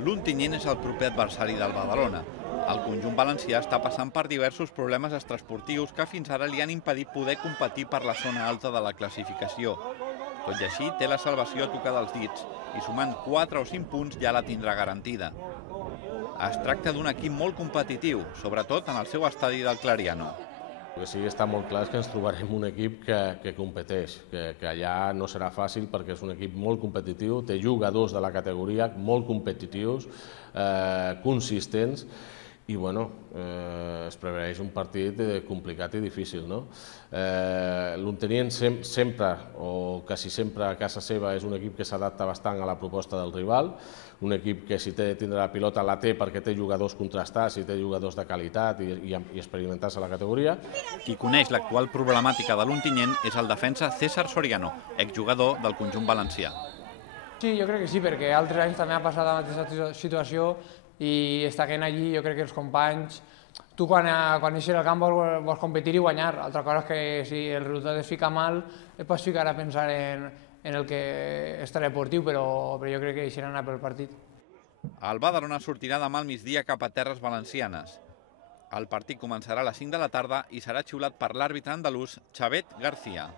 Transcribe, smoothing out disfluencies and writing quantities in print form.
L'Ontinyent és el proper adversari del Badalona. El conjunt valencià està passant per diversos problemes extraesportius que fins ara li han impedit poder competir per la zona alta de la classificació. Tot i així, té la salvació a tocar dels dits i sumant 4 o 5 punts ja la tindrà garantida. Es tracta d'un equip molt competitiu, sobretot en el seu estadi del Clariano. El que sí que està molt clar és que ens trobarem un equip que competeix, que allà no serà fàcil perquè és un equip molt competitiu, té jugadors de la categoria molt competitius, consistents, i bueno, es preveeix un partit complicat i difícil. L'Ontinyent sempre, o quasi sempre a casa seva, és un equip que s'adapta bastant a la proposta del rival, un equip que si tindrà la pilota la té perquè té jugadors contrastats i té jugadors de qualitat i experimentats a la categoria. Qui coneix l'actual problemàtica de l'Ontinyent és el defensa César Soriano, exjugador del conjunt valencià. Sí, jo crec que sí, perquè altres anys també ha passat la mateixa situació i estant allí jo crec que els companys, tu quan eixes al camp vols competir i guanyar, altra cosa és que si el resultat es fica mal et pots ficar a pensar en el que estarà deportiu, però jo crec que eixirà a anar pel partit. El Badalona sortirà demà al migdia cap a terres valencianes. El partit començarà a les 5 de la tarda i serà xiulat per l'àrbitre andalús Xavet García.